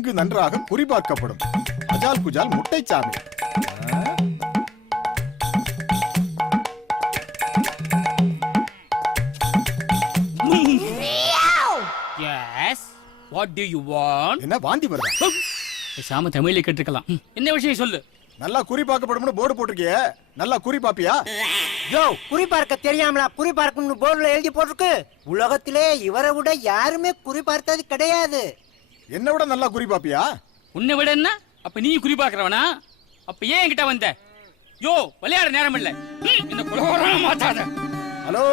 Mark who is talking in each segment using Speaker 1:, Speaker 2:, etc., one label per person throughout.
Speaker 1: நன்றாக குறிபார்க்கப்படும். அஜால் குஜால் முட்டைச்சாமி
Speaker 2: வாட் டு யூ வாண்ட்
Speaker 1: என்ன வாந்தி வருதா?
Speaker 2: பேசாம தமிழ்ல கேட்டுக்கலாம். ம், என்ன விஷயம் சொல்லு?
Speaker 1: நல்லா குறிபார்க்கப்படும்னு போர்டு போட்டிருக்கியே. நல்லா குறி பாப்பியா
Speaker 3: யோ குறி பார்க்க தெரியாமலா? குறி பார்க்கணும்னு போர்டுல எழுதி போட்டிருக்கு. உலகத்திலே இவரை விட யாருமே குறி பார்த்தது கிடையாது.
Speaker 1: என்னை விட நல்லா குறி பாப்பியா?
Speaker 2: உன்னை விட என்ன? அப்ப நீ குறி பாக்குறவனா அப்ப ஏன் என்கிட்ட வந்த? யோ விளையாட நேரம் இல்ல. இந்த குலகோரம் மாத்தாத
Speaker 1: ஹலோ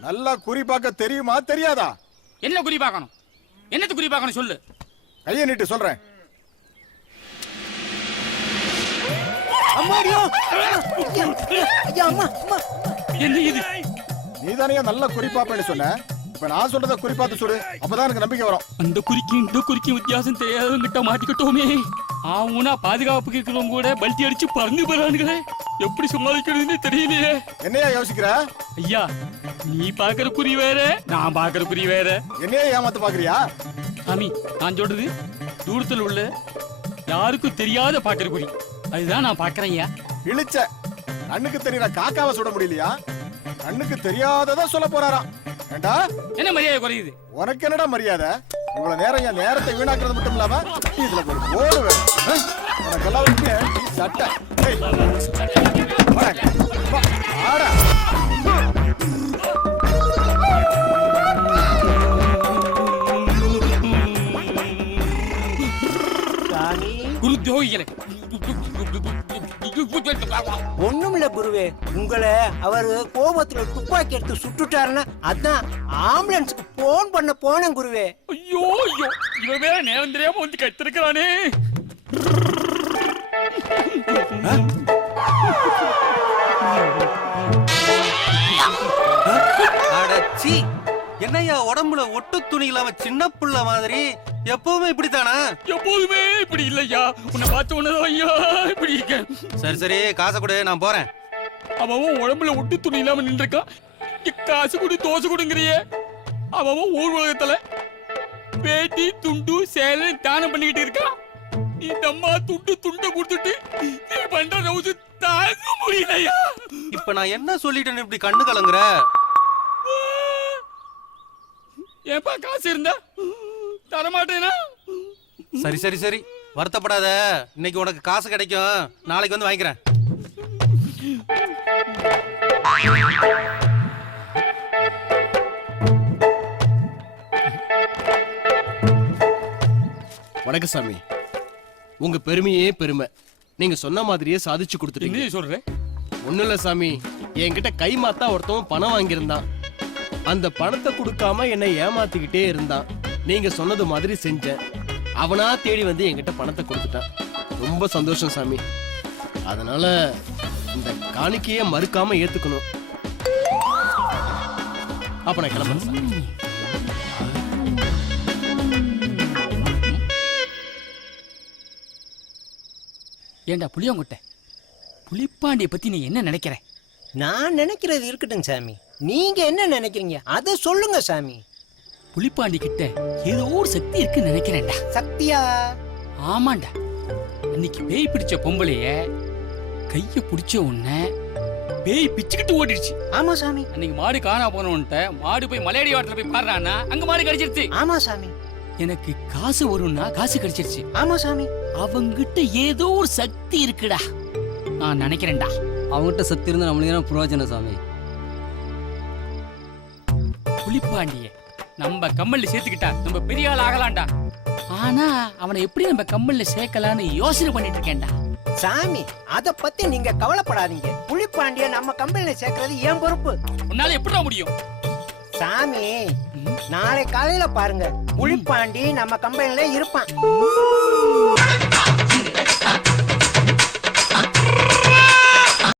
Speaker 1: நல்லா குறி பார்க்க தெரியுமா தெரியாதா
Speaker 2: என்ன குறி பார்க்கணும் என்னத்து குறி பார்க்கணும் சொல்லு
Speaker 1: கையை நீட்டு சொல்றேன்
Speaker 3: அம்மாடியோ ஐயா, அம்மா அம்மா
Speaker 2: என்ன இது
Speaker 1: நீ நல்ல குறிப்பாப்பேன்னு சொன்ன இப்ப நான் சொல்றத குறி பார்த்து சொல்லு. அப்பதான் எனக்கு நம்பிக்கை வரும்.
Speaker 2: அந்த குறிக்கு இந்த குறிக்கு வித்தியாசம் தெரியாதவங்கிட்ட மாட்டிக்கிட்டோமே. ஆவுனா பாதுகாப்புக்கு இருக்கிறவங்க கூட பல்ட்டி அடிச்சு பறந்து போறானுங்களே எப்படி சமாளிக்கிறதுன்னு தெரியலையே.
Speaker 1: என்னையா யோசிக்கிற?
Speaker 2: ஐயா நீ பாக்குற குறி வேற நான் பாக்குற குறி வேற.
Speaker 1: என்னையே ஏமாத்து பாக்குறியா
Speaker 2: சாமி நான் சொல்றது தூரத்தில் உள்ள யாருக்கும் தெரியாத பாக்குற குறி. அதுதான் நான் பாக்குறேன் ஐயா.
Speaker 1: இழிச்ச. கண்ணுக்கு தெரியற காக்காவை சுட முடியலையா? கண்ணுக்கு தெரியாததா சொல்ல போறாராம். ஏண்டா?
Speaker 2: என்ன மரியாதை குறையுது?
Speaker 1: உனக்கு என்னடா மரியாதை? இவ்வளவு நேரம் என் நேரத்தை வீணாக்குறது மட்டும் இல்லாம இதுல ஒரு போடு வேணும்? உனக்கெல்லாம் வந்து சட்டை. வா,
Speaker 3: ஒண்ணுமில்ல குருவே. உங்களை அவரு கோபத்துல துப்பாக்கி எடுத்து சுட்டுட்டாருன்னா அதான் ஆம்புலன்ஸுக்கு போன் பண்ண போனேன் குருவே.
Speaker 2: ஐயோ ஐயோ. இவன் வேற நேரம் தெரியாம வந்து கத்திருக்கிறானே.
Speaker 4: அடச்சி. என்னய்யா உடம்புல ஒட்டு துணி இல்லாம சின்ன புள்ள மாதிரி எப்பவுமே இப்படித்தானா?
Speaker 2: எப்போதுமே இப்படி இல்லையா? உன்னை பார்த்த உடனே ஐயா இப்படி இருக்கேன்.
Speaker 4: சரி சரி காசை கொடு நான் போறேன்.
Speaker 2: அவன் உடம்புல ஒட்டு துணி இல்லாம நின்றுருக்கான். காசு கொடு தோசை கொடுங்கிறியே. அவன் ஊர் உலகத்துல வேட்டி துண்டு சேலை தானம் பண்ணிக்கிட்டு இருக்கான் இந்த அம்மா துண்டு துண்டை கொடுத்துட்டு நீ பண்ற ரவுசு தாங்க முடியலையா?
Speaker 4: இப்ப நான் என்ன சொல்லிட்டேன்னு இப்படி கண்ணு கலங்குற?
Speaker 2: ஏப்பா காசு இருந்தா? தரமாட்டேனா?
Speaker 4: சரி சரி சரி. வருத்தப்படாத. இன்னைக்கு உனக்கு காசு கிடைக்கும். நாளைக்கு வந்து வாங்கிக்கிறேன்.
Speaker 5: வணக்கம் சாமி. உங்க பெருமையே பெருமை. நீங்க சொன்ன மாதிரியே சாதிச்சு கொடுத்துட்டீங்க.
Speaker 2: என்ன சொல்ற?
Speaker 5: ஒண்ணும் இல்ல சாமி. என்கிட்ட கை மாத்தா ஒருத்தவன் பணம் வாங்கியிருந்தான். அந்த பணத்தை கொடுக்காம என்னை ஏமாத்திக்கிட்டே இருந்தான். நீங்க சொன்னது மாதிரி செஞ்சேன். அவனா தேடி வந்து என்கிட்ட பணத்தை கொடுத்துட்டான். ரொம்ப சந்தோஷம் சாமி. அதனால இந்த காணிக்கையை மறுக்காம ஏத்துக்கணும். அப்ப நான் கிளம்புறேன் சாமி.
Speaker 2: ஏண்டா புளியங்கொட்டை? புலிப்பாண்டிய பத்தி நீ என்ன நினைக்கிற?
Speaker 3: நான் நினைக்கிறது இருக்கட்டும் சாமி. நீங்க என்ன நினைக்கிறீங்க? அதை சொல்லுங்க சாமி.
Speaker 2: புலிப்பாண்டி கிட்ட ஏதோ ஒரு சக்தி இருக்குன்னு நினைக்கிறேன்டா.
Speaker 3: சக்தியா?
Speaker 2: ஆமாண்டா. அன்னைக்கு பேய் பிடிச்ச பொம்பளைய கைய பிடிச்ச உடனே பேய் பிச்சுக்கிட்டு ஓடிடுச்சு.
Speaker 3: ஆமா சாமி.
Speaker 2: அன்னைக்கு மாடு காணா போனவன்ட்ட மாடு போய் மலையடி வாரத்துல போய் பாடுறான்னா அங்க மாடு கடிச்சிருச்சு.
Speaker 3: ஆமா சாமி.
Speaker 2: எனக்கு காசு வரும்னா காசு கிடைச்சிருச்சு.
Speaker 3: ஆமா சாமி.
Speaker 2: அவங்கிட்ட ஏதோ ஒரு சக்தி இருக்குடா. நான் நினைக்கிறேன்டா.
Speaker 6: அவங்ககிட்ட சக்தி இருந்தா நம்மளுக்கு என்ன பிரயோஜனம் சாமி?
Speaker 2: புலிப்பாண்டிய நம்ம கம்மல்ல சேர்த்துக்கிட்டா நம்ம பெரிய ஆள் ஆகலாம்டா. ஆனா அவனை எப்படி நம்ம கம்மல்ல சேர்க்கலான்னு யோசனை பண்ணிட்டு இருக்கேன்டா.
Speaker 3: சாமி அத பத்தி நீங்க கவலைப்படாதீங்க. புலிப்பாண்டிய நம்ம கம்பெனில சேர்க்கறது ஏன் பொறுப்பு.
Speaker 2: உன்னால எப்படிடா முடியும்?
Speaker 3: சாமி? நாளை காலையில பாருங்க. புலிப்பாண்டி நம்ம கம்பெனில இருப்பான்.